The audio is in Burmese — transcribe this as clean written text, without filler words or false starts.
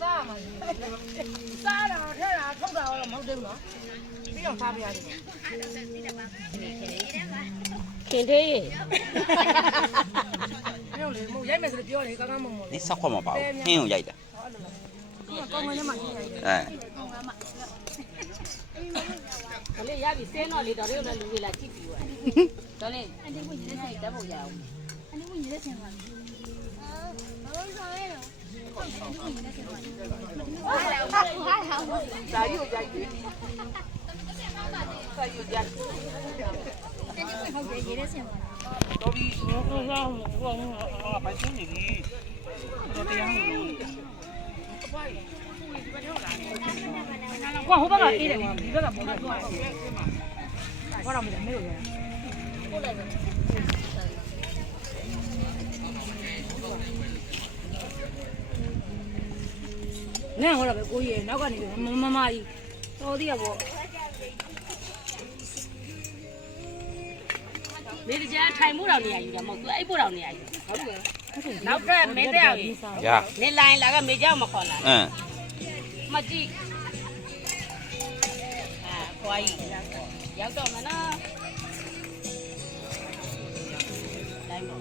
စားမှာစားတာထဲတာထုတ်တာတော့မဟုတ်သေးဘူးနော်ပြီးတော့စားပြရတယ်ခင်သေးရေပြောလေမဟုတ်ရိုက်မယ်ဆိုပြောလေကောင်းကောင်းမမ 你少块嘛包，很有意义的。 ကောင်းကောင်းနဲ့မှညှိရတယ်哎， ကလေးရပြီစင်းတော့လေတော်လေးလည်းလူတွေလာကြည့်ပြီးွားတော်လေးအန်တီဝင်နေတဲ့စိတ်ဓာတ်ဖို့ရအောင်အန်တီဝင်နေတဲ့ဆင်ပါစာယူကြိုက်တယ်စာယူကြိုက်ဟုတ်တယ်ရေးတဲ့ဆင်ပါတော်ပြီဟုတ်လားဟုတ်ပါချင်းနေပြီတော်တရားဟုတ်ကွာဟိုဘက်ကအေးတယ်ဒီဘက်ကပေါ်တော့ဘာတော့မလဲမေးလို့ရတယ်ပို့လိုက်ပါနန်းဟောတော့ပဲကိုကြီးရဲ့နောက်ကနေမမကြီးတော်သေးရပေါ့မေတကြားထိုင်မှုတော်နေရယူတာမဟုတ်သူအိပ်ဖို့တော်နေရယူဟုတ်ကဲ့နောက်ထပ်မေတရောက်ကြီး 呀， နေလိုင်းလာကမေကြောက်မခေါ်လာ 嗯， မကြည့်ခွာကြီးရောက်တော့မနော်တိုင်းပေါ့